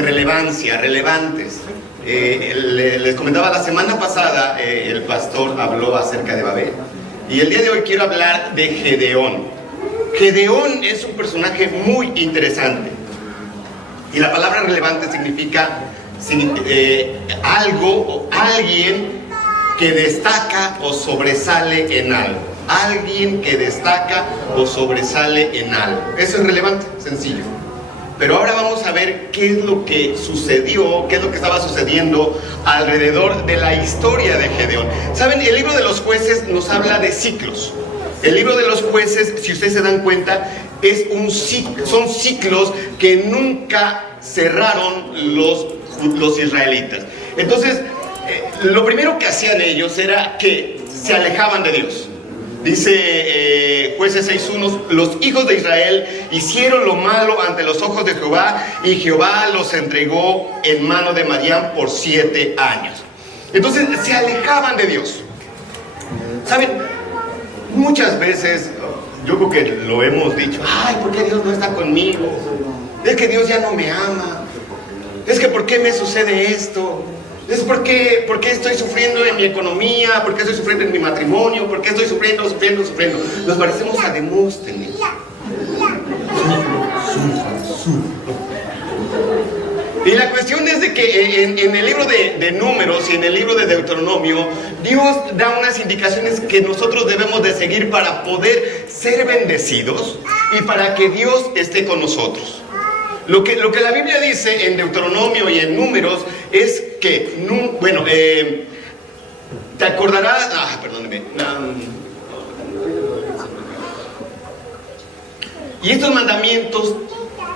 de relevancia, relevantes. Les comentaba la semana pasada, el pastor habló acerca de Babel. Y el día de hoy quiero hablar de Gedeón. Gedeón es un personaje muy interesante. Y la palabra relevante significa algo o alguien que destaca o sobresale en algo. Alguien que destaca o sobresale en algo. Eso es relevante, sencillo. Pero ahora vamos a ver qué es lo que sucedió, qué es lo que estaba sucediendo alrededor de la historia de Gedeón. ¿Saben? El libro de los jueces nos habla de ciclos. El libro de los jueces, si ustedes se dan cuenta, son ciclos que nunca cerraron los israelitas. Entonces, lo primero que hacían ellos era que se alejaban de Dios. Dice Jueces 6:1, los hijos de Israel hicieron lo malo ante los ojos de Jehová, y Jehová los entregó en mano de Madián por 7 años. Entonces se alejaban de Dios. ¿Saben? Muchas veces, yo creo que lo hemos dicho, ay, ¿por qué Dios no está conmigo? Es que Dios ya no me ama. Es que ¿por qué me sucede esto? Es porque estoy sufriendo en mi economía, porque estoy sufriendo en mi matrimonio, porque estoy sufriendo. Nos parecemos a Demóstenes. Y la cuestión es de que en el libro de Números y en el libro de Deuteronomio, Dios da unas indicaciones que nosotros debemos de seguir para poder ser bendecidos y para que Dios esté con nosotros. Lo que la Biblia dice en Deuteronomio y en Números es que, te acordarás, perdóneme, y estos mandamientos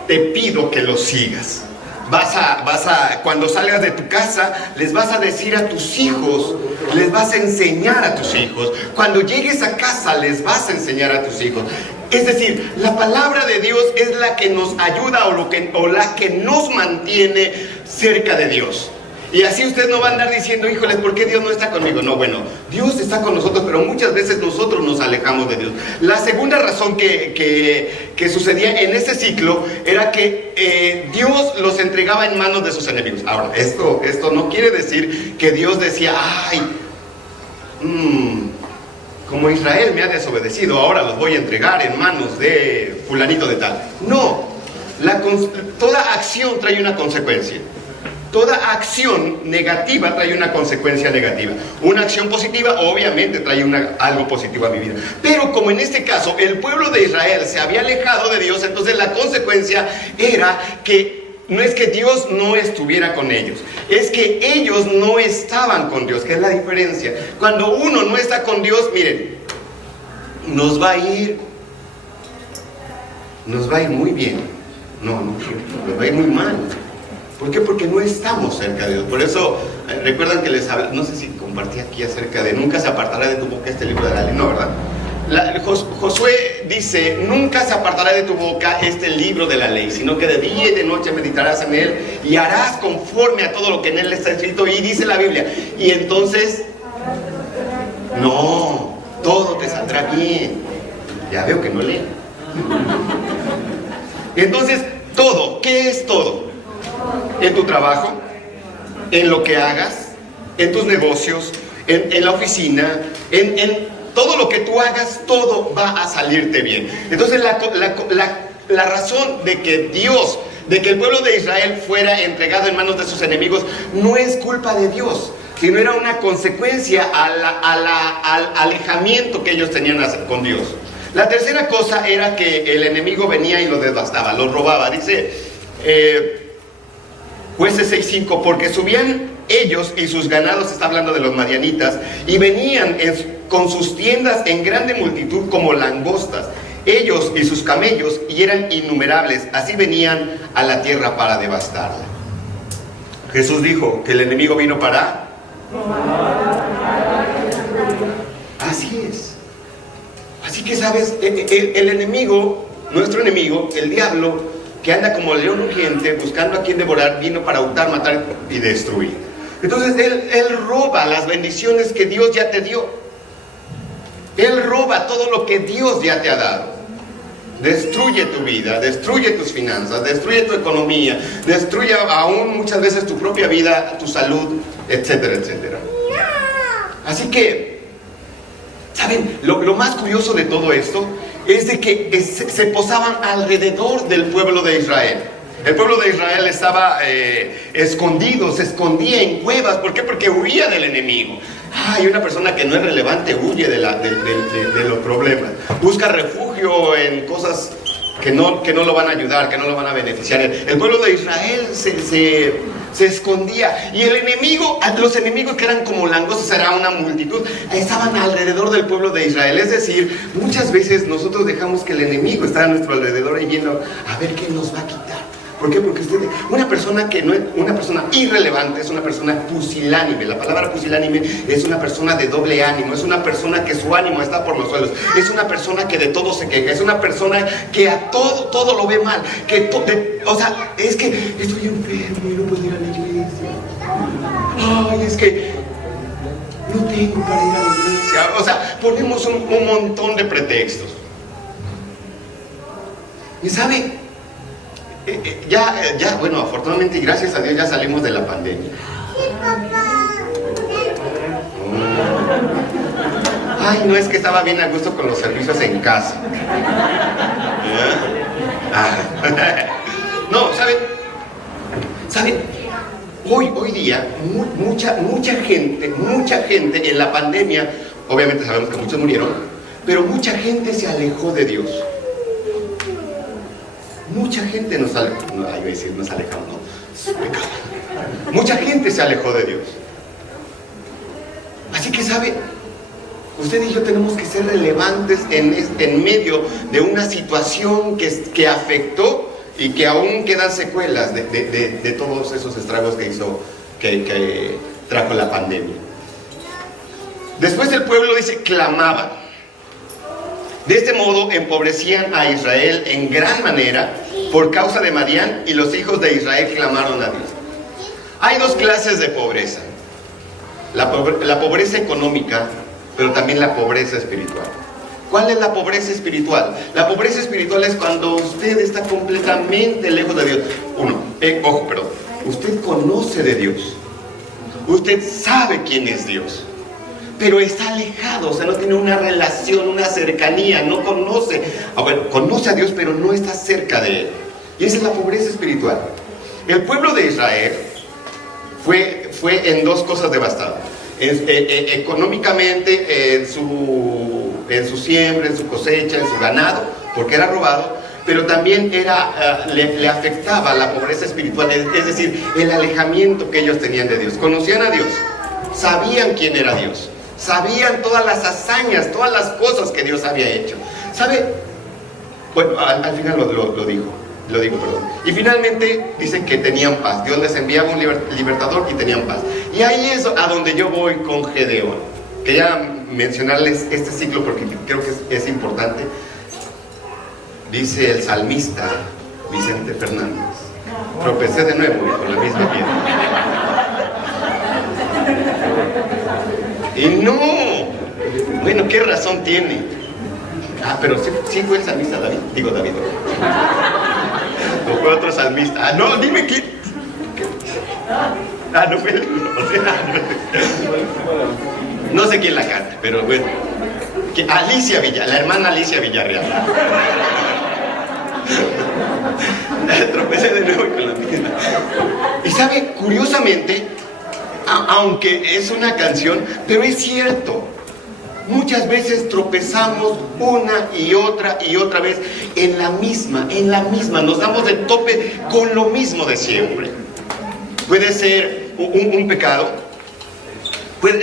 te pido que los sigas. Cuando salgas de tu casa, les vas a decir a tus hijos, les vas a enseñar a tus hijos. Cuando llegues a casa, les vas a enseñar a tus hijos. Es decir, la palabra de Dios es la que nos ayuda o la que nos mantiene cerca de Dios. Y así usted no va a andar diciendo, híjoles, ¿por qué Dios no está conmigo? No, bueno, Dios está con nosotros, pero muchas veces nosotros nos alejamos de Dios. La segunda razón que sucedía en ese ciclo era que Dios los entregaba en manos de sus enemigos. Ahora, esto no quiere decir que Dios decía, ay, como Israel me ha desobedecido, ahora los voy a entregar en manos de fulanito de tal. No, toda acción trae una consecuencia. Toda acción negativa trae una consecuencia negativa. Una acción positiva obviamente trae algo positivo a mi vida. Pero como en este caso el pueblo de Israel se había alejado de Dios, entonces la consecuencia era que no es que Dios no estuviera con ellos, es que ellos no estaban con Dios, que es la diferencia. Cuando uno no está con Dios, miren, nos va a ir muy bien. No, nos va a ir muy mal. ¿Por qué? Porque no estamos cerca de Dios. Por eso, recuerdan que les hablé, no sé si compartí aquí acerca de nunca se apartará de tu boca este libro de la ley, no, ¿verdad? Josué dice, nunca se apartará de tu boca este libro de la ley, sino que de día y de noche meditarás en él y harás conforme a todo lo que en él está escrito. Y dice la Biblia, y entonces, no, todo te saldrá bien. Ya veo que no leen. Entonces, todo, ¿qué es todo? En tu trabajo, en lo que hagas, en tus negocios, en la oficina, en todo lo que tú hagas, todo va a salirte bien. Entonces la razón de que el pueblo de Israel fuera entregado en manos de sus enemigos, no es culpa de Dios, sino era una consecuencia al alejamiento que ellos tenían con Dios. La tercera cosa era que el enemigo venía y los devastaba, los robaba. Dice Jueces 6:5, porque subían ellos y sus ganados, está hablando de los madianitas, y venían con sus tiendas en grande multitud como langostas, ellos y sus camellos, y eran innumerables, así venían a la tierra para devastarla. Jesús dijo que el enemigo vino para... Así es. Así que, ¿sabes? El enemigo, nuestro enemigo, el diablo, que anda como león rugiente buscando a quien devorar, vino para hurtar, matar y destruir. Entonces él roba las bendiciones que Dios ya te dio. Él roba todo lo que Dios ya te ha dado. destruye tu vida, destruye tus finanzas, destruye tu economía, destruye aún muchas veces tu propia vida, tu salud, etcétera, etcétera. Así que, ¿saben? Lo más curioso de todo esto es de que se posaban alrededor del pueblo de Israel. El pueblo de Israel estaba escondido, se escondía en cuevas. ¿Por qué? Porque huía del enemigo. Hay una persona que no es relevante, huye de los problemas. Busca refugio en cosas que no lo van a ayudar, que no lo van a beneficiar. El pueblo de Israel se escondía. Y el enemigo, los enemigos que eran como langostas, era una multitud, estaban alrededor del pueblo de Israel. Es decir, muchas veces nosotros dejamos que el enemigo está a nuestro alrededor y yendo a ver qué nos va a quitar. ¿Por qué? Porque una persona que no es una persona irrelevante, es una persona pusilánime. La palabra pusilánime es una persona de doble ánimo, es una persona que su ánimo está por los suelos, es una persona que de todo se queja, es una persona que a todo lo ve mal, o sea, es que estoy enfermo y no puedo ir a la iglesia. Ay, es que no tengo para ir a la iglesia. O sea, ponemos un montón de pretextos. ¿Y sabe? Bueno, afortunadamente y gracias a Dios ya salimos de la pandemia. Sí, papá. Ay, no, es que estaba bien a gusto con los servicios en casa. No, ¿saben? Hoy día, mucha gente en la pandemia, obviamente sabemos que muchos murieron, pero mucha gente se alejó de Dios. Mucha gente nos alejamos, no. Mucha gente se alejó de Dios. Así que, ¿sabe? Usted y yo tenemos que ser relevantes en medio de una situación que afectó y que aún quedan secuelas de todos esos estragos que trajo la pandemia. Después el pueblo dice, clamaba. De este modo empobrecían a Israel en gran manera por causa de Madián, y los hijos de Israel clamaron a Dios. Hay dos clases de pobreza: la pobreza económica, pero también la pobreza espiritual. ¿Cuál es la pobreza espiritual? La pobreza espiritual es cuando usted está completamente lejos de Dios. Usted conoce de Dios, usted sabe quién es Dios, pero está alejado, o sea, no tiene una relación, una cercanía, no conoce. Conoce a Dios, pero no está cerca de Él. Y esa es la pobreza espiritual. El pueblo de Israel fue en dos cosas devastadas. Económicamente, en su siembra, en su cosecha, en su ganado, porque era robado, pero también le afectaba la pobreza espiritual, es decir, el alejamiento que ellos tenían de Dios. Conocían a Dios, sabían quién era Dios, sabían todas las hazañas, todas las cosas que Dios había hecho. ¿Sabe? Bueno, al final lo digo. Y finalmente dicen que tenían paz. Dios les enviaba un libertador y tenían paz. Y ahí es a donde yo voy con Gedeón. Quería mencionarles este ciclo porque creo que es importante. Dice el salmista Vicente Fernández: tropecé de nuevo con la misma piedra. Y no, bueno, ¿qué razón tiene? Pero sí fue el salmista David. No fue otro salmista. No, dime quién. No fue él. No sé quién la canta, pero bueno. La hermana Alicia Villarreal. Tropecé de nuevo con la misma. Y sabe, curiosamente, aunque es una canción, pero es cierto. Muchas veces tropezamos una y otra vez en la misma, nos damos de tope con lo mismo de siempre. Puede ser un pecado,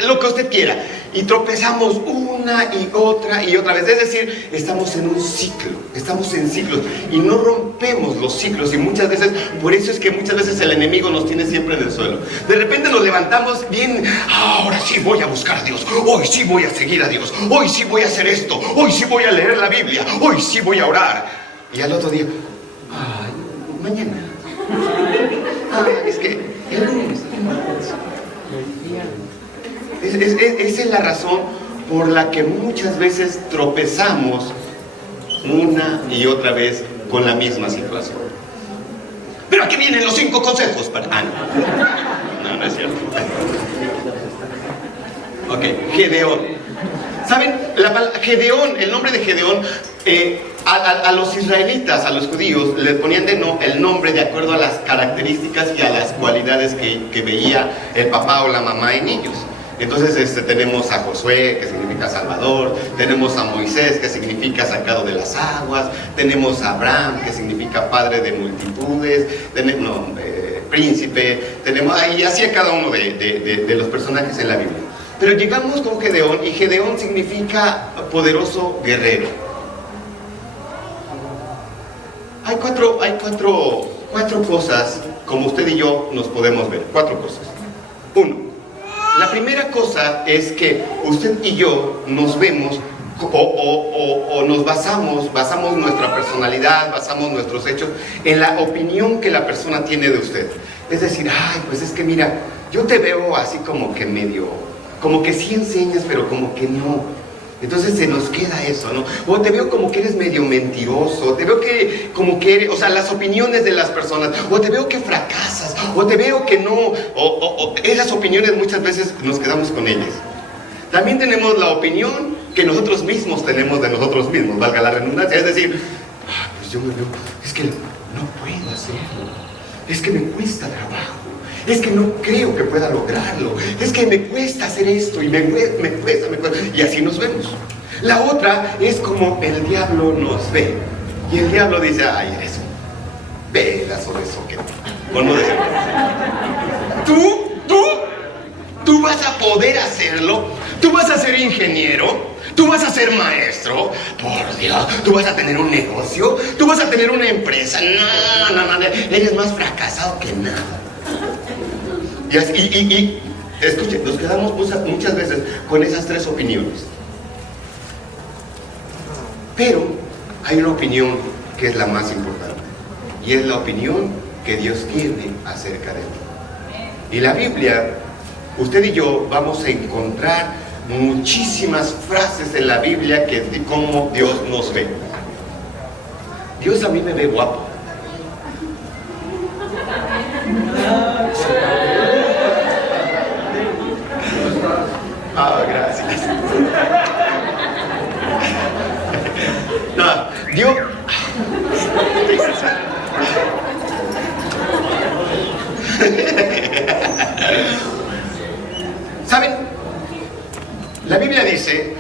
lo que usted quiera, y tropezamos una y otra vez. Es decir, estamos en un ciclo, estamos en ciclos y no rompemos los ciclos, y muchas veces, por eso es que muchas veces el enemigo nos tiene siempre en el suelo. De repente nos levantamos bien, ahora sí voy a buscar a Dios, hoy sí voy a seguir a Dios, hoy sí voy a hacer esto, hoy sí voy a leer la Biblia, hoy sí voy a orar. Y al otro día, mañana, es que el lunes. Esa es la razón por la que muchas veces tropezamos una y otra vez con la misma situación. Pero aquí vienen los 5 consejos para... No es cierto. Ok, Gedeón. ¿Saben? Gedeón, el nombre de Gedeón, a los israelitas, a los judíos, les ponían el nombre de acuerdo a las características y a las cualidades que veía el papá o la mamá en ellos. Entonces tenemos a Josué, que significa Salvador, tenemos a Moisés, que significa sacado de las aguas, tenemos a Abraham, que significa padre de multitudes, príncipe, y así a cada uno de los personajes en la Biblia. Pero llegamos con Gedeón, y Gedeón significa poderoso guerrero. Hay cuatro cosas, como usted y yo nos podemos ver, 4 cosas. 1. La primera cosa es que usted y yo nos vemos o nos basamos nuestra personalidad, basamos nuestros hechos en la opinión que la persona tiene de usted. Es decir, pues es que mira, yo te veo así como que medio, como que sí enseñas, pero como que no. Entonces se nos queda eso, ¿no? O te veo como que eres medio mentiroso, te veo que como que eres, o sea, las opiniones de las personas, o te veo que fracasas, o te veo que no, o esas opiniones muchas veces nos quedamos con ellas. También tenemos la opinión que nosotros mismos tenemos de nosotros mismos, valga la redundancia, es decir, pues yo me veo, es que no puedo hacerlo, es que me cuesta trabajo. Es que no creo que pueda lograrlo. Es que me cuesta hacer esto y me cuesta. Y así nos vemos. La otra es como el diablo nos ve. Y el diablo dice, eres un pedazo de soquete. Por no decir tú vas a poder hacerlo. Tú vas a ser ingeniero. Tú vas a ser maestro. Por Dios, tú vas a tener un negocio. Tú vas a tener una empresa. No. Eres más fracasado que nada. Y escuchen, nos quedamos muchas veces con esas 3 opiniones. Pero hay una opinión que es la más importante, y es la opinión que Dios tiene acerca de ti. Y la Biblia, usted y yo vamos a encontrar muchísimas frases en la Biblia de cómo Dios nos ve. Dios a mí me ve guapo. Gracias. No, Dios. ¿Saben? La Biblia dice,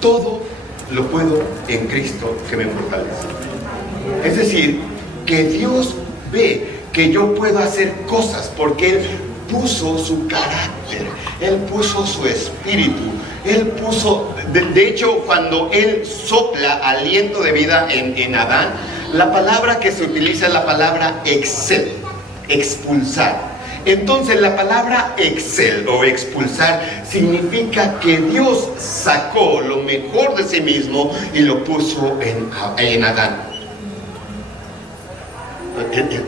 todo lo puedo en Cristo que me fortalece. Es decir, que Dios ve que yo puedo hacer cosas porque Él puso su carácter, Él puso su espíritu, Él puso, de hecho, cuando Él sopla aliento de vida en Adán, la palabra que se utiliza es la palabra excel, expulsar. Entonces la palabra excel o expulsar significa que Dios sacó lo mejor de sí mismo y lo puso en Adán.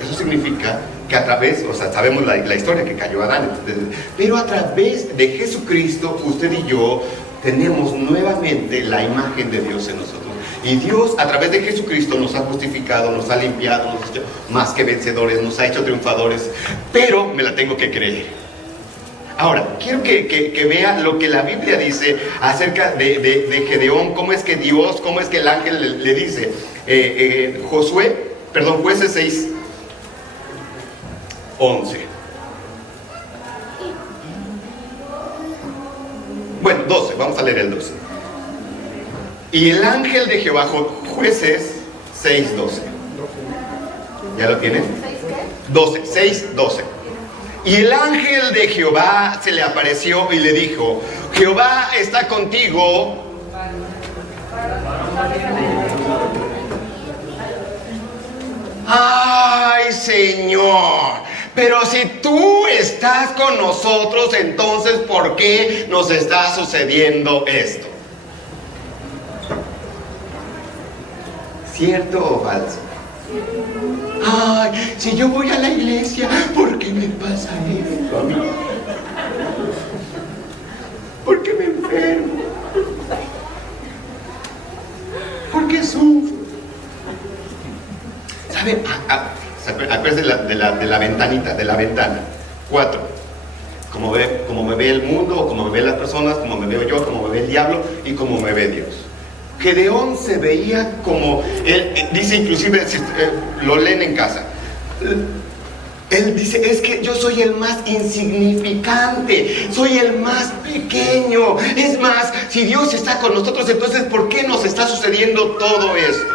Eso significa que a través, sabemos la historia que cayó Adán, pero a través de Jesucristo, usted y yo tenemos nuevamente la imagen de Dios en nosotros. Y Dios, a través de Jesucristo, nos ha justificado, nos ha limpiado, nos ha hecho más que vencedores, nos ha hecho triunfadores, pero me la tengo que creer. Ahora, quiero que vea lo que la Biblia dice acerca de Gedeón, cómo es que Dios, cómo es que el ángel le dice. Jueces 6, 11. Bueno, 12, vamos a leer el 12. Y el ángel de Jehová, Jueces 6, 12. ¿Ya lo tienen? 12, 6, 12. Y el ángel de Jehová se le apareció y le dijo, Jehová está contigo. ¡Ay, Señor! Pero si tú estás con nosotros, entonces ¿por qué nos está sucediendo esto? ¿Cierto o falso? Ay, si yo voy a la iglesia, ¿por qué me pasa esto a mí? ¿Por qué me enfermo? Acuérdense de la ventanita, de la ventana. 4. Como me ve el mundo, como me ven las personas, como me veo yo, como me ve el diablo y como me ve Dios. Gedeón se veía como, dice inclusive, lo leen en casa, él dice, es que yo soy el más insignificante, soy el más pequeño. Es más, si Dios está con nosotros, entonces ¿por qué nos está sucediendo todo esto?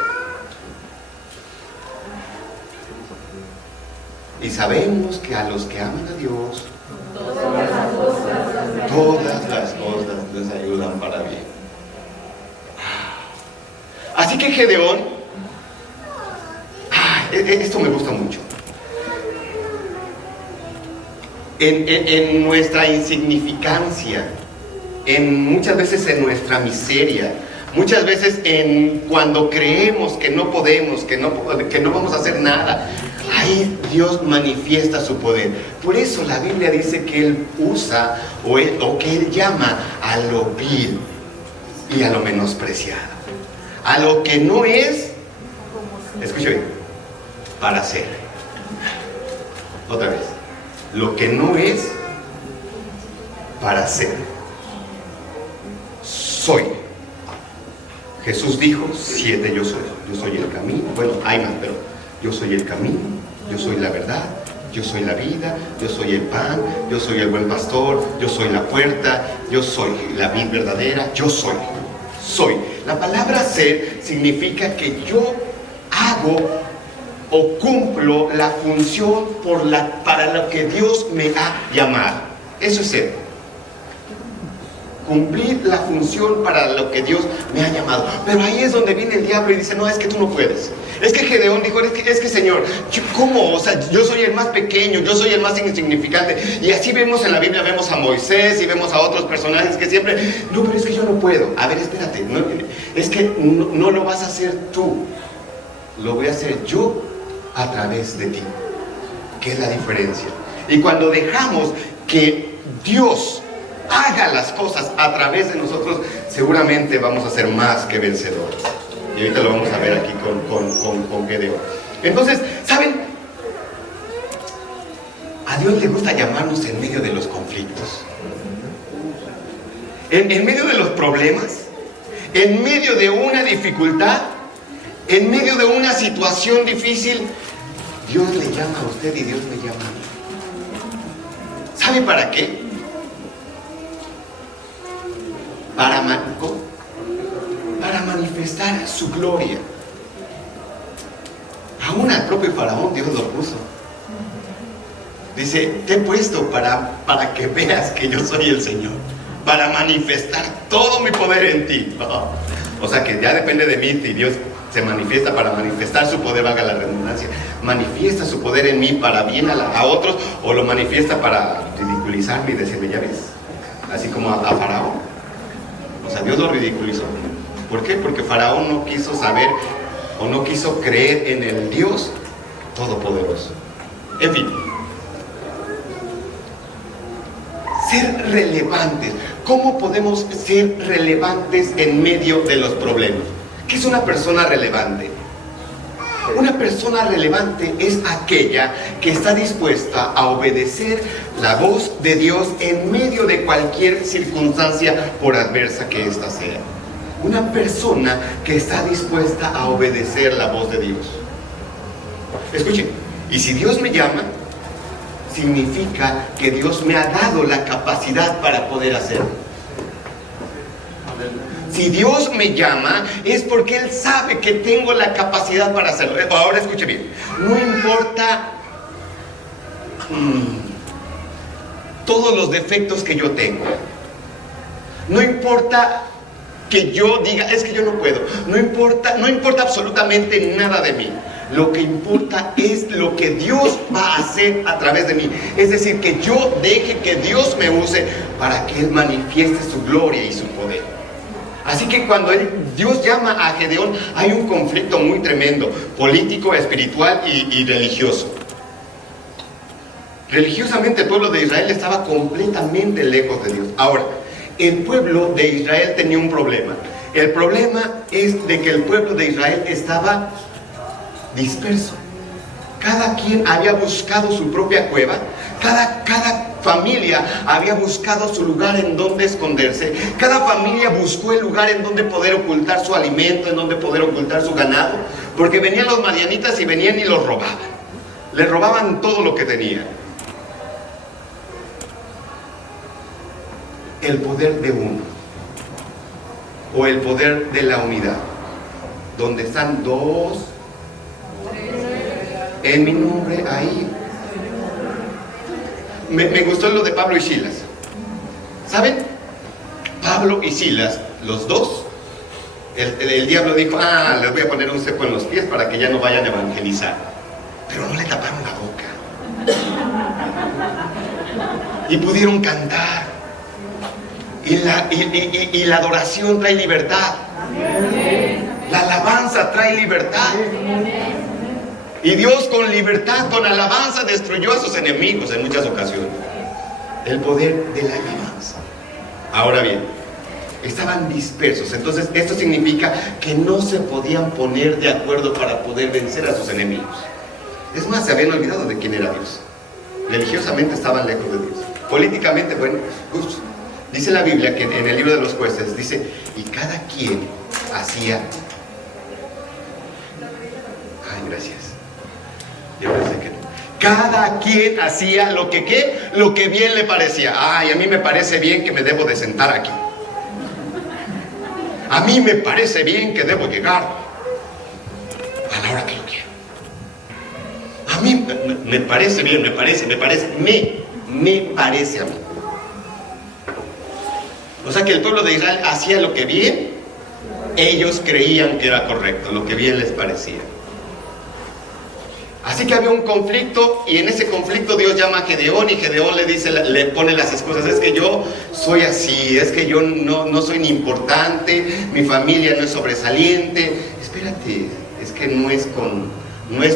Y sabemos que a los que aman a Dios, todas las cosas les ayudan para bien. Así que Gedeón, esto me gusta mucho. En nuestra insignificancia, muchas veces en nuestra miseria, muchas veces cuando creemos que no podemos, que no vamos a hacer nada, ahí Dios manifiesta su poder. Por eso la Biblia dice que Él usa o que Él llama a lo vil y a lo menospreciado, a lo que no es, escuche bien, para ser. Otra vez, lo que no es para ser. Soy. Jesús dijo 7 yo soy. Yo soy el camino. Bueno, hay más, pero yo soy el camino, yo soy la verdad, yo soy la vida, yo soy el pan, yo soy el buen pastor, yo soy la puerta, yo soy la vid verdadera, yo soy. Soy. La palabra ser significa que yo hago o cumplo la función para lo que Dios me ha llamado. Eso es ser. Cumplir la función para lo que Dios me ha llamado. Pero ahí es donde viene el diablo y dice, no, es que tú no puedes. Es que Gedeón dijo, es que Señor, ¿cómo? O sea, yo soy el más pequeño, yo soy el más insignificante. Y así vemos en la Biblia, vemos a Moisés y vemos a otros personajes que siempre, no, pero es que yo no puedo. A ver, espérate, no, es que no lo vas a hacer tú, lo voy a hacer yo a través de ti. ¿Qué es la diferencia? Y cuando dejamos que Dios haga las cosas a través de nosotros, seguramente vamos a ser más que vencedores. Y ahorita lo vamos a ver aquí con Gedeón. Entonces, ¿saben? A Dios le gusta llamarnos en medio de los conflictos, en medio de los problemas, en medio de una dificultad, en medio de una situación difícil. Dios le llama a usted y Dios me llama a mí. ¿Sabe para qué? Para manifestar su gloria. Aún al propio Faraón Dios lo puso. Dice, te he puesto para que veas que yo soy el Señor, para manifestar todo mi poder en ti. O sea que ya depende de mí si Dios se manifiesta para manifestar su poder, valga la redundancia. Manifiesta su poder en mí para bien a otros, o lo manifiesta para ridiculizarme y decirme, ya ves, así como a Faraón. O sea, Dios lo ridiculizó. ¿Por qué? Porque Faraón no quiso saber o no quiso creer en el Dios Todopoderoso. En fin, ser relevantes. ¿Cómo podemos ser relevantes en medio de los problemas? ¿Qué es una persona relevante? Una persona relevante es aquella que está dispuesta a obedecer la voz de Dios en medio de cualquier circunstancia, por adversa que ésta sea. Una persona que está dispuesta a obedecer la voz de Dios. Escuchen, y si Dios me llama, significa que Dios me ha dado la capacidad para poder hacerlo. Si Dios me llama, es porque Él sabe que tengo la capacidad para hacerlo. Ahora escuche bien, no importa todos los defectos que yo tengo, no importa que yo diga, es que yo no puedo, no importa absolutamente nada de mí. Lo que importa es lo que Dios va a hacer a través de mí. Es decir, que yo deje que Dios me use para que Él manifieste su gloria y su poder. Así que cuando Dios llama a Gedeón, hay un conflicto muy tremendo, político, espiritual y religioso. Religiosamente el pueblo de Israel estaba completamente lejos de Dios. Ahora, el pueblo de Israel tenía un problema. El problema es de que el pueblo de Israel estaba disperso. Cada quien había buscado su propia cueva, cada familia había buscado su lugar en donde esconderse, cada familia buscó el lugar en donde poder ocultar su alimento, en donde poder ocultar su ganado, porque venían los madianitas y venían y los robaban, les robaban todo lo que tenían. El poder de uno, o el poder de la unidad, donde están dos en mi nombre, ahí. Me gustó lo de Pablo y Silas. ¿Saben? Pablo y Silas, los dos, el diablo dijo, les voy a poner un cepo en los pies para que ya no vayan a evangelizar. Pero no le taparon la boca. Y pudieron cantar. Y la adoración trae libertad. La alabanza trae libertad. Y Dios con libertad, con alabanza, destruyó a sus enemigos en muchas ocasiones. El poder de la alabanza. Ahora bien, estaban dispersos. Entonces esto significa que no se podían poner de acuerdo para poder vencer a sus enemigos. Es más, se habían olvidado de quién era Dios. Religiosamente estaban lejos de Dios. Políticamente, bueno, pues, dice la Biblia que en el libro de los jueces dice, y cada quien hacía... Ay, gracias. Yo pensé que no. Cada quien hacía lo que ¿qué? Lo que bien le parecía. Ay, a mí me parece bien que me debo de sentar aquí. A mí me parece bien que debo llegar a la hora que yo quiero. A mí me parece bien, me parece a mí. O sea que el pueblo de Israel hacía lo que bien ellos creían que era correcto, lo que bien les parecía. Así que había un conflicto, y en ese conflicto Dios llama a Gedeón, y Gedeón le dice, le pone las excusas: es que yo soy así, es que yo no soy ni importante, mi familia no es sobresaliente. Espérate, es que no es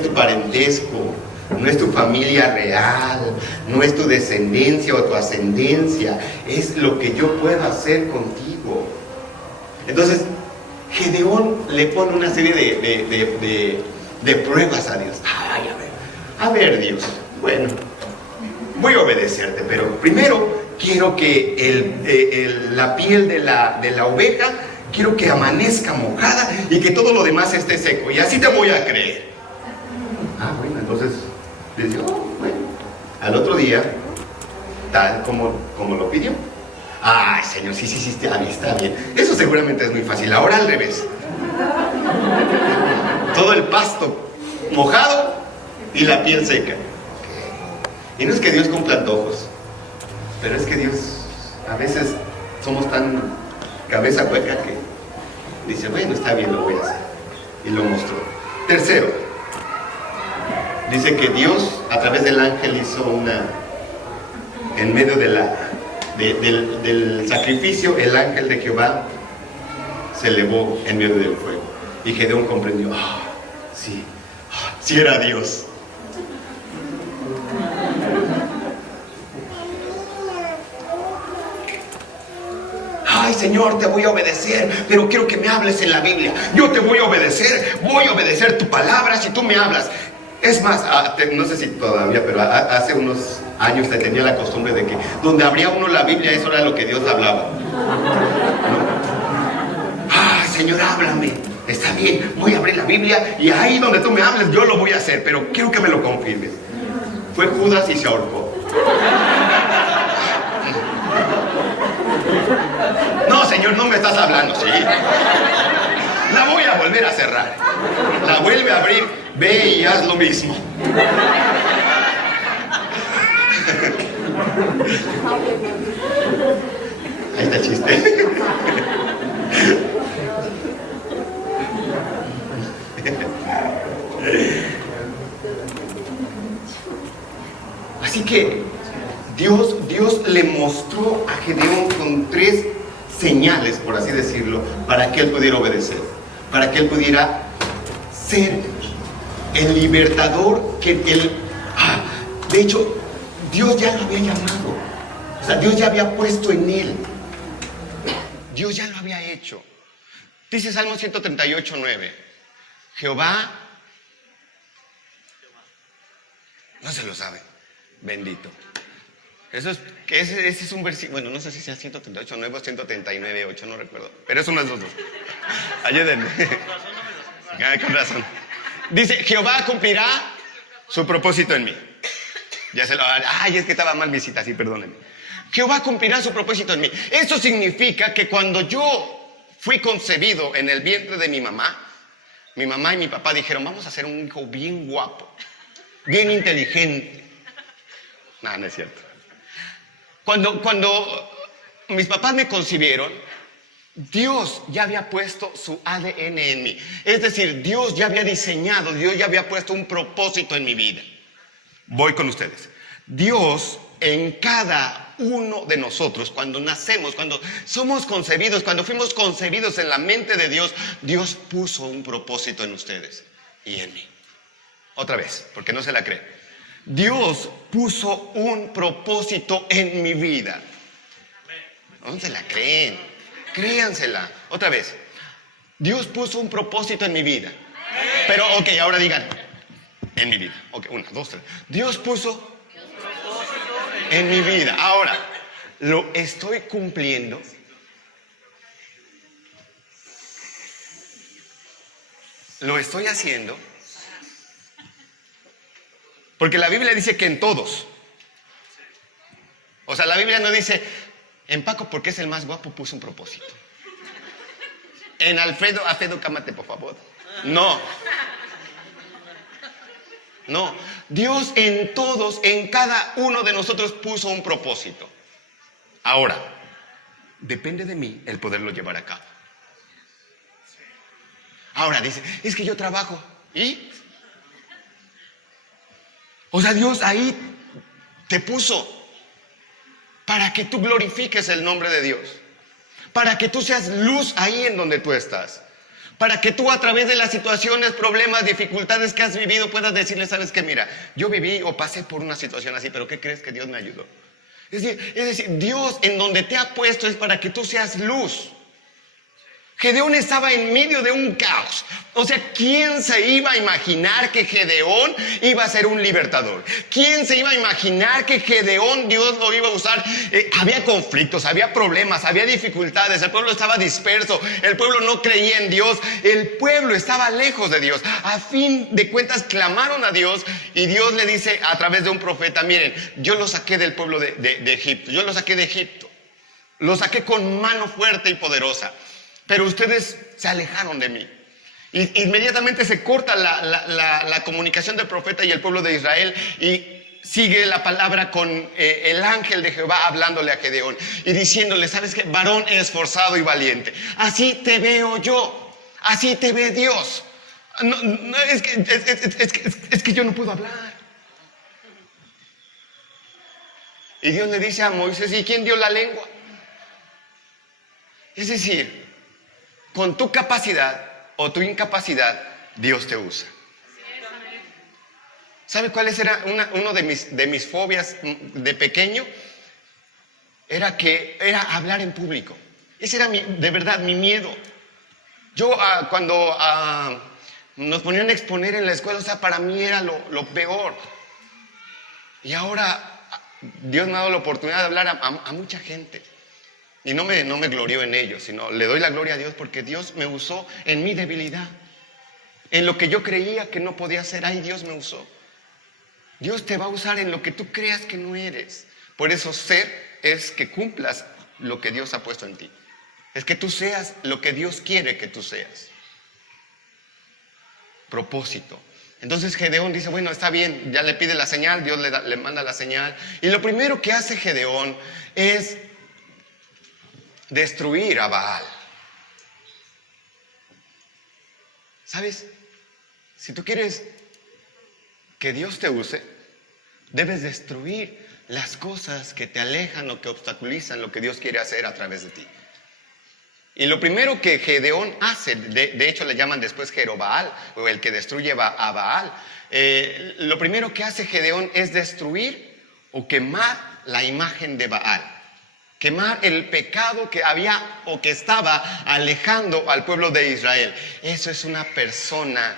tu parentesco, no es tu familia real, no es tu descendencia o tu ascendencia, es lo que yo puedo hacer contigo. Entonces Gedeón le pone una serie de pruebas a Dios. Ay, a ver Dios, bueno, voy a obedecerte, pero primero quiero que la piel de la oveja, quiero que amanezca mojada y que todo lo demás esté seco, y así te voy a creer. Bueno, entonces dice, bueno, al otro día, tal como lo pidió. Ay, Señor, sí, está bien. Eso seguramente es muy fácil. Ahora al revés. Todo el pasto mojado y la piel seca. Y no es que Dios cumpla antojos, pero es que Dios, a veces somos tan cabeza hueca que dice, bueno, está bien, lo voy a hacer. Y lo mostró. Tercero, dice que Dios a través del ángel hizo en medio del sacrificio, el ángel de Jehová se elevó en medio del fuego. Y Gedeón comprendió, sí era Dios. Ay, Señor, te voy a obedecer, pero quiero que me hables en la Biblia. Yo te voy a obedecer tu palabra si tú me hablas. Es más, no sé si todavía, pero hace unos años tenía la costumbre de que donde abría uno la Biblia, eso era lo que Dios hablaba, ¿no? Señor, háblame. Está bien, voy a abrir la Biblia y ahí donde tú me hables yo lo voy a hacer, pero quiero que me lo confirmes. Fue Judas y se ahorcó. No, Señor, no me estás hablando, ¿sí? La voy a volver a cerrar. La vuelve a abrir, ve y haz lo mismo. Ahí está el chiste. Así que Dios le mostró a Gedeón con 3 señales, por así decirlo, para que él pudiera obedecer, para que él pudiera ser el libertador que él... de hecho, Dios ya lo había llamado. O sea, Dios ya había puesto en él. Dios ya lo había hecho. Dice Salmo 138:9. No se lo sabe. Bendito. Ese es un versículo, bueno, no sé si sea 138, 9 o 139, 8, no recuerdo. Pero es uno de esos dos. Ayúdenme. Con razón. Dice, Jehová cumplirá su propósito en mí. Ya se lo... Ay, es que estaba mal mi cita, sí, perdónenme. Jehová cumplirá su propósito en mí. Esto significa que cuando yo fui concebido en el vientre de mi mamá y mi papá dijeron, vamos a hacer un hijo bien guapo, bien inteligente. No, no es cierto. Cuando mis papás me concibieron, Dios ya había puesto su ADN en mí. Es decir, Dios ya había diseñado, Dios ya había puesto un propósito en mi vida. Voy con ustedes. Dios en cada uno de nosotros, cuando nacemos, cuando somos concebidos, cuando fuimos concebidos en la mente de Dios, Dios puso un propósito en ustedes y en mí. Otra vez, porque no se la cree. Dios puso un propósito en mi vida. ¿No se la creen? Créansela. Otra vez. Dios puso un propósito en mi vida. Pero, ok, ahora digan. En mi vida. Ok, 1, 2, 3. Dios puso en mi vida. Ahora, ¿lo estoy cumpliendo? ¿Lo estoy haciendo? Porque la Biblia dice que en todos. O sea, la Biblia no dice, en Paco porque es el más guapo puso un propósito. En Alfredo, cámate por favor. No. No. Dios en todos, en cada uno de nosotros puso un propósito. Ahora, depende de mí el poderlo llevar a cabo. Ahora dice, es que yo trabajo. ¿Y? O sea, Dios ahí te puso para que tú glorifiques el nombre de Dios, para que tú seas luz ahí en donde tú estás, para que tú a través de las situaciones, problemas, dificultades que has vivido puedas decirle, sabes que mira, yo viví o pasé por una situación así, pero ¿qué crees? Que Dios me ayudó. Es decir, Dios en donde te ha puesto es para que tú seas luz. Gedeón estaba en medio de un caos. O sea, ¿quién se iba a imaginar que Gedeón iba a ser un libertador? ¿Quién se iba a imaginar que Gedeón Dios lo iba a usar? Había conflictos, había problemas, había dificultades. El pueblo estaba disperso. El pueblo no creía en Dios. El pueblo estaba lejos de Dios. A fin de cuentas clamaron a Dios y Dios le dice a través de un profeta, miren, yo lo saqué del pueblo de Egipto. Yo lo saqué de Egipto. Lo saqué con mano fuerte y poderosa. Pero ustedes se alejaron de mí. Y inmediatamente se corta la comunicación del profeta y el pueblo de Israel y sigue la palabra con el ángel de Jehová hablándole a Gedeón y diciéndole, ¿sabes qué? Varón esforzado y valiente. Así te veo yo. Así te ve Dios. No, es que yo no puedo hablar. Y Dios le dice a Moisés, ¿y quién dio la lengua? Es decir, con tu capacidad o tu incapacidad, Dios te usa. ¿Sabe cuál era uno de mis fobias de pequeño? Era hablar en público. Ese era de verdad mi miedo. Yo cuando nos ponían a exponer en la escuela, o sea, para mí era lo peor. Y ahora Dios me ha dado la oportunidad de hablar a mucha gente. Y no me glorío en ello, sino le doy la gloria a Dios porque Dios me usó en mi debilidad. En lo que yo creía que no podía hacer, ahí Dios me usó. Dios te va a usar en lo que tú creas que no eres. Por eso ser es que cumplas lo que Dios ha puesto en ti. Es que tú seas lo que Dios quiere que tú seas. Propósito. Entonces Gedeón dice, bueno, está bien, ya le pide la señal, Dios le manda la señal. Y lo primero que hace Gedeón es destruir a Baal. ¿Sabes? Si tú quieres que Dios te use, debes destruir las cosas que te alejan o que obstaculizan lo que Dios quiere hacer a través de ti. Y lo primero que Gedeón hace, de hecho le llaman después Jerobaal, o el que destruye a Baal, lo primero que hace Gedeón es destruir o quemar la imagen de Baal. Quemar el pecado que había o que estaba alejando al pueblo de Israel. Eso es una persona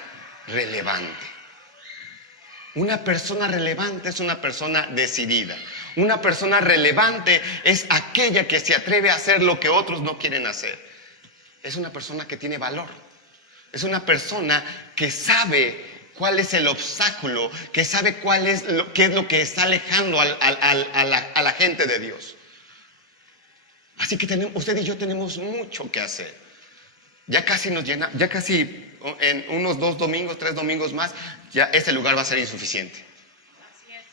relevante. Una persona relevante es una persona decidida. Una persona relevante es aquella que se atreve a hacer lo que otros no quieren hacer. Es una persona que tiene valor. Es una persona que sabe cuál es el obstáculo, que sabe qué es lo que está alejando a la gente de Dios. Así que usted y yo tenemos mucho que hacer. Ya casi nos llena, ya casi en unos 2 domingos, 3 domingos más, ya este lugar va a ser insuficiente. Así es.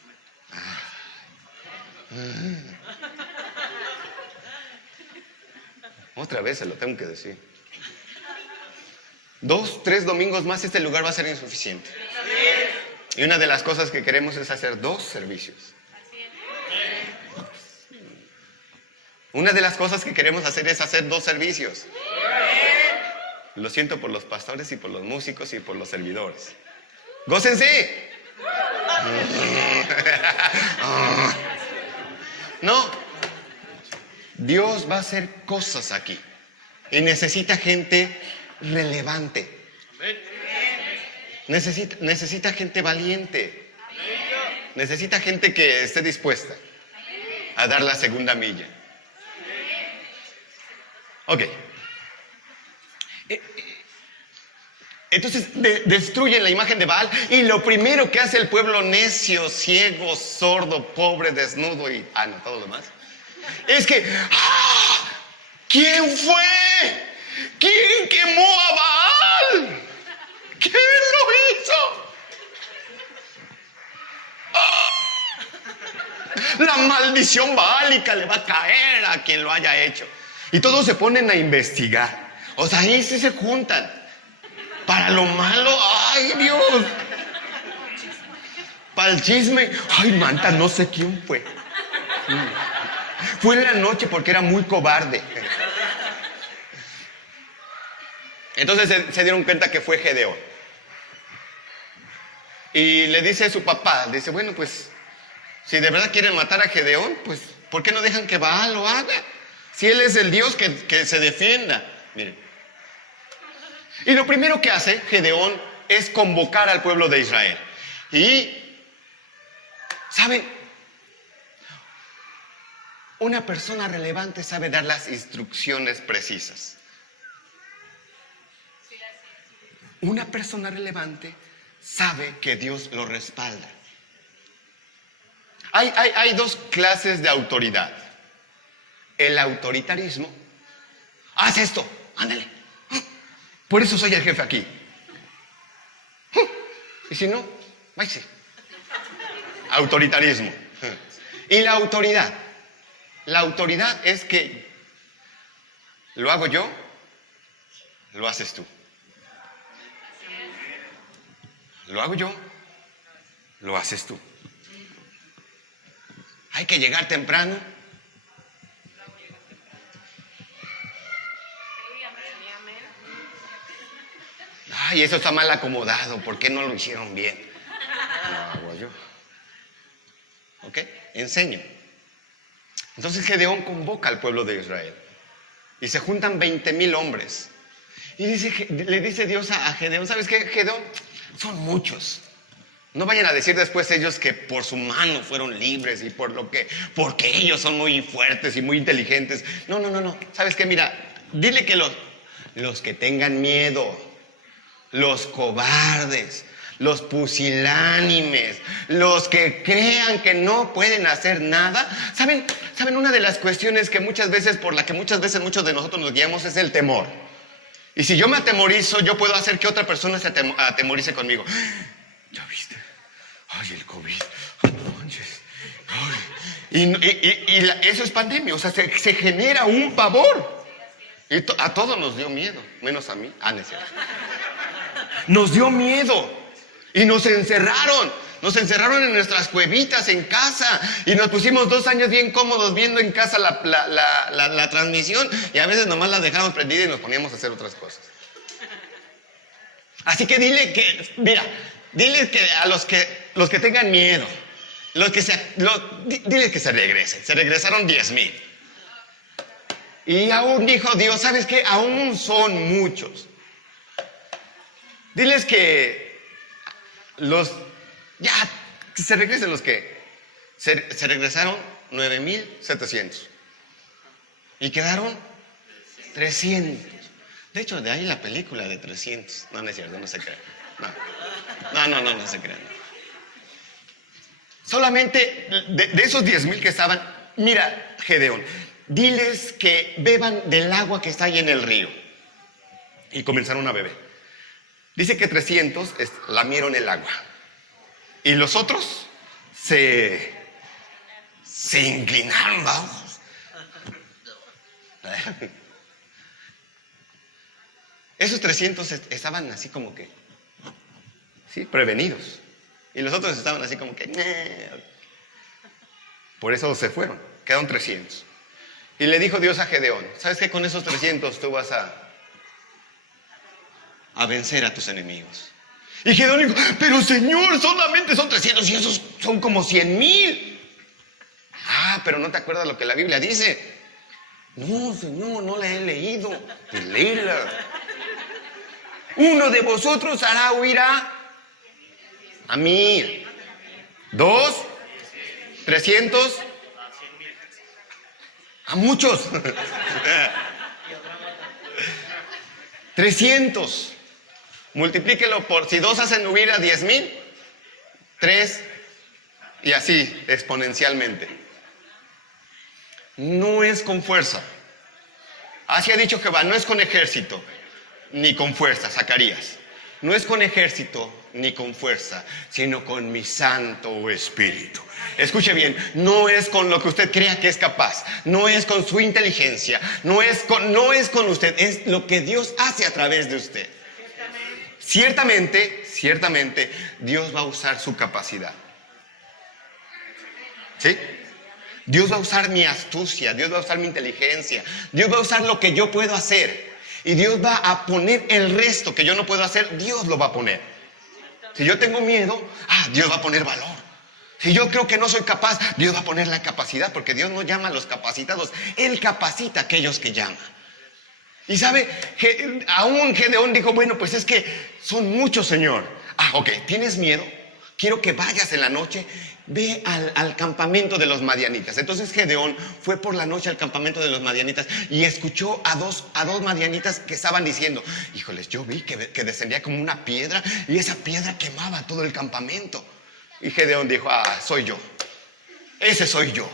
Otra vez se lo tengo que decir. 2, 3 domingos más este lugar va a ser insuficiente. Y una de las cosas que queremos es hacer 2 servicios. Así es. Una de las cosas que queremos hacer es hacer 2 servicios. Lo siento por los pastores y por los músicos y por los servidores. ¡Gócense! No. Dios va a hacer cosas aquí. Y necesita gente relevante. Necesita gente valiente. Necesita gente que esté dispuesta a dar la segunda milla. Ok. Entonces destruyen la imagen de Baal y lo primero que hace el pueblo necio, ciego, sordo, pobre, desnudo y todo lo demás es que ¿quién fue? ¿Quién quemó a Baal? ¿Quién lo hizo? La maldición baálica le va a caer a quien lo haya hecho. Y todos se ponen a investigar. O sea, ahí sí se juntan. Para lo malo, ¡ay, Dios! Para el chisme, ¡ay, manta, no sé quién fue! Fue en la noche porque era muy cobarde. Entonces se dieron cuenta que fue Gedeón. Y le dice a su papá, dice, bueno, pues, si de verdad quieren matar a Gedeón, pues, ¿por qué no dejan que Baal lo haga? Si él es el Dios que se defienda. Miren. Y lo primero que hace Gedeón es convocar al pueblo de Israel. Y, ¿saben? Una persona relevante sabe dar las instrucciones precisas. Una persona relevante sabe que Dios lo respalda. Hay 2 clases de autoridad. El autoritarismo. Haz esto, ándale. Por eso soy el jefe aquí. Y si no, váyase. Autoritarismo. Y la autoridad. La autoridad es que lo hago yo, lo haces tú. Lo hago yo, lo haces tú. Hay que llegar temprano. Ay, eso está mal acomodado, ¿por qué no lo hicieron bien? Lo hago yo. ¿Ok? Enseño. Entonces Gedeón convoca al pueblo de Israel. Y se juntan 20,000 hombres. Y le dice Dios a Gedeón, ¿sabes qué, Gedeón? Son muchos. No vayan a decir después ellos que por su mano fueron libres y porque ellos son muy fuertes y muy inteligentes. No. ¿Sabes qué? Mira, dile que los que tengan miedo, los cobardes, los pusilánimes, los que crean que no pueden hacer nada. ¿Saben una de las cuestiones que por la que muchas veces muchos de nosotros nos guiamos es el temor? Y si yo me atemorizo, yo puedo hacer que otra persona se atemorice conmigo. ¿Ya viste? Ay, el COVID. Ay, no manches. Ay. Eso es pandemia. O sea, se genera un pavor. Y a todos nos dio miedo, menos a mí. No es cierto. Nos dio miedo. Y nos encerraron. Nos encerraron en nuestras cuevitas en casa. Y nos pusimos 2 años bien cómodos viendo en casa la transmisión. Y a veces nomás la dejamos prendida y nos poníamos a hacer otras cosas. Así que dile que a los que tengan miedo, dile que se regresen. Se regresaron 10,000. Y aún dijo Dios, ¿sabes qué? Aún son muchos. Diles que Ya, que se regresen los que... Se regresaron 9,700. Y quedaron 300. De hecho, de ahí la película de 300. No, no es cierto, no se crean. No se crean. Solamente de esos 10,000 que estaban, mira, Gedeón, diles que beban del agua que está ahí en el río. Y comenzaron a beber. Dice que 300 lamieron el agua. Y los otros se inclinaron, vamos. Esos 300 estaban así como que, sí, prevenidos. Y los otros estaban así como que, por eso se fueron, quedaron 300. Y le dijo Dios a Gedeón, ¿sabes qué? Con esos 300 tú vas a vencer a tus enemigos. Y Gedeón dijo, pero Señor, solamente son 300 y esos son como 100,000. Pero no te acuerdas lo que la Biblia dice. No, Señor, no la he leído. Pues léela. Uno de vosotros hará huir a 1,000. 2, 300, a muchos. 300. Multiplíquelo por, si 2 hacen huir a 10,000, 3, y así exponencialmente. No es con fuerza. Así ha dicho Jehová, no es con ejército, ni con fuerza, Zacarías. No es con ejército, ni con fuerza, sino con mi Santo Espíritu. Escuche bien, no es con lo que usted crea que es capaz, no es con su inteligencia, no es con usted, es lo que Dios hace a través de usted. Ciertamente, Dios va a usar su capacidad. ¿Sí? Dios va a usar mi astucia, Dios va a usar mi inteligencia, Dios va a usar lo que yo puedo hacer. Y Dios va a poner el resto que yo no puedo hacer, Dios lo va a poner. Si yo tengo miedo, Dios va a poner valor. Si yo creo que no soy capaz, Dios va a poner la capacidad, porque Dios no llama a los capacitados, Él capacita a aquellos que llama. Y sabe, aún Gedeón dijo, bueno, pues es que son muchos, Señor. Ok, ¿tienes miedo? Quiero que vayas en la noche, ve al campamento de los madianitas. Entonces Gedeón fue por la noche al campamento de los madianitas y escuchó a dos madianitas que estaban diciendo, híjoles, yo vi que descendía como una piedra y esa piedra quemaba todo el campamento. Y Gedeón dijo, soy yo, ese soy yo.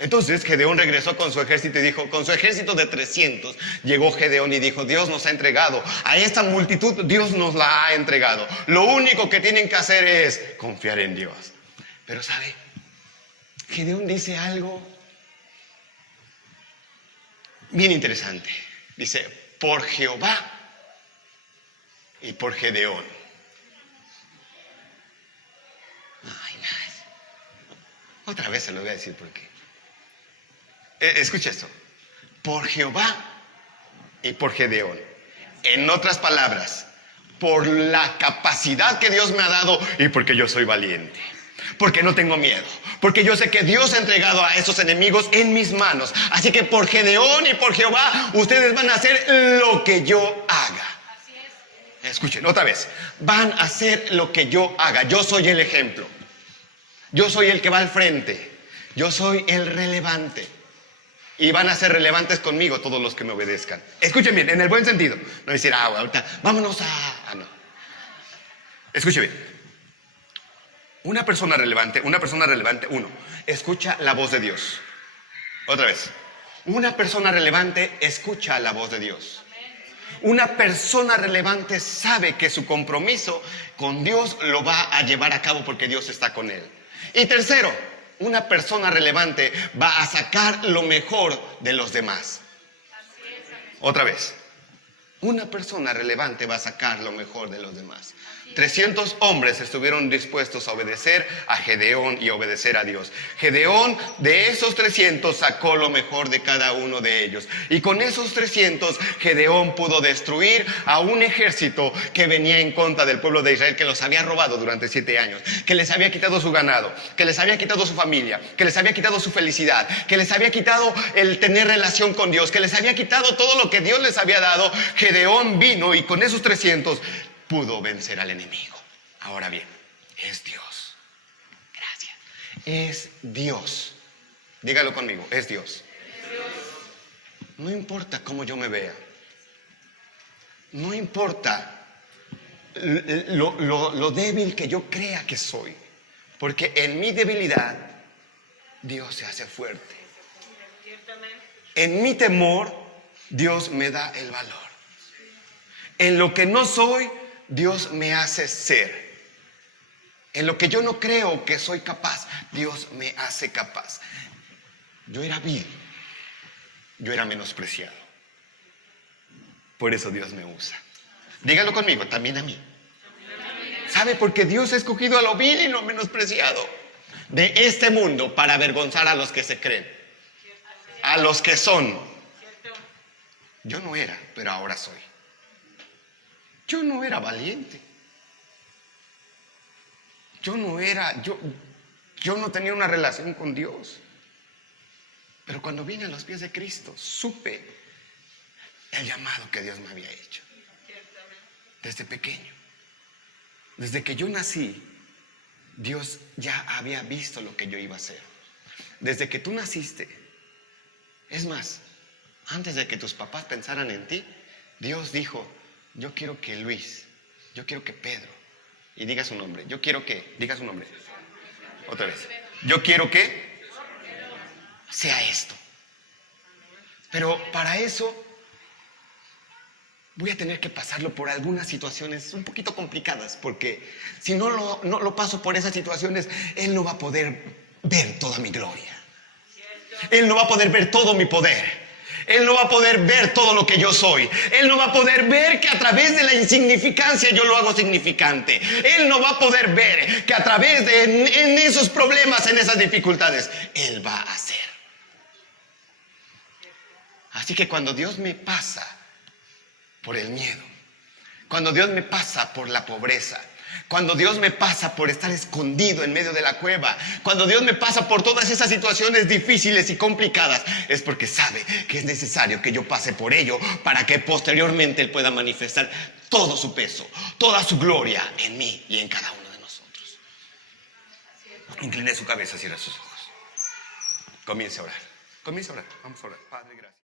Entonces Gedeón regresó con su ejército y dijo, con su ejército de 300, llegó Gedeón y dijo, Dios nos ha entregado, a esta multitud Dios nos la ha entregado. Lo único que tienen que hacer es confiar en Dios. Pero ¿sabe? Gedeón dice algo bien interesante. Dice, por Jehová y por Gedeón. Otra vez se lo voy a decir porque... escucha esto. Por Jehová y por Gedeón. En otras palabras, por la capacidad que Dios me ha dado y porque yo soy valiente. Porque no tengo miedo. Porque yo sé que Dios ha entregado a esos enemigos en mis manos. Así que por Gedeón y por Jehová, ustedes van a hacer lo que yo haga. Escuchen, otra vez. Van a hacer lo que yo haga. Yo soy el ejemplo. Yo soy el que va al frente. Yo soy el relevante. Y van a ser relevantes conmigo todos los que me obedezcan. Escuchen bien, en el buen sentido. No decir, ahorita, vámonos no. Escuchen bien. Una persona relevante, uno, escucha la voz de Dios. Otra vez. Una persona relevante escucha la voz de Dios. Una persona relevante sabe que su compromiso con Dios lo va a llevar a cabo porque Dios está con él. Y tercero, una persona relevante va a sacar lo mejor de los demás. Otra vez, una persona relevante va a sacar lo mejor de los demás. 300 hombres estuvieron dispuestos a obedecer a Gedeón y obedecer a Dios. Gedeón de esos 300 sacó lo mejor de cada uno de ellos. Y con esos 300 Gedeón pudo destruir a un ejército que venía en contra del pueblo de Israel, que los había robado durante 7 años, que les había quitado su ganado, que les había quitado su familia, que les había quitado su felicidad, que les había quitado el tener relación con Dios, que les había quitado todo lo que Dios les había dado. Gedeón vino y con esos 300 pudo vencer al enemigo. Ahora bien, Es Dios. Gracias. Es Dios. Dígalo conmigo, es Dios. No importa cómo yo me vea. No importa lo débil que yo crea que soy. Porque en mi debilidad, Dios se hace fuerte. En mi temor, Dios me da el valor. En lo que no soy, Dios me hace ser. En lo que yo no creo que soy capaz, Dios me hace capaz. Yo era vil. Yo era menospreciado. Por eso Dios me usa. Dígalo conmigo, también a mí. ¿Sabe? Porque Dios ha escogido a lo vil y lo menospreciado de este mundo para avergonzar a los que se creen. A los que son. Yo no era, pero ahora soy. Yo no era valiente. Yo no tenía una relación con Dios. Pero cuando vine a los pies de Cristo, supe el llamado que Dios me había hecho. Desde pequeño. Desde que yo nací, Dios ya había visto lo que yo iba a hacer. Desde que tú naciste, es más, antes de que tus papás pensaran en ti, Dios dijo, yo quiero que Luis, yo quiero que Pedro, y diga su nombre, diga su nombre, otra vez, yo quiero que sea esto. Pero para eso voy a tener que pasarlo por algunas situaciones un poquito complicadas, porque si no lo paso por esas situaciones, Él no va a poder ver toda mi gloria. Él no va a poder ver todo mi poder. Él no va a poder ver todo lo que yo soy. Él no va a poder ver que a través de la insignificancia yo lo hago significante. Él no va a poder ver que a través de en esos problemas, en esas dificultades, Él va a hacer. Así que cuando Dios me pasa por el miedo, cuando Dios me pasa por la pobreza, cuando Dios me pasa por estar escondido en medio de la cueva, cuando Dios me pasa por todas esas situaciones difíciles y complicadas, es porque sabe que es necesario que yo pase por ello para que posteriormente Él pueda manifestar todo su peso, toda su gloria en mí y en cada uno de nosotros. Incline su cabeza, cierre sus ojos. Comience a orar. Vamos a orar. Padre, gracias.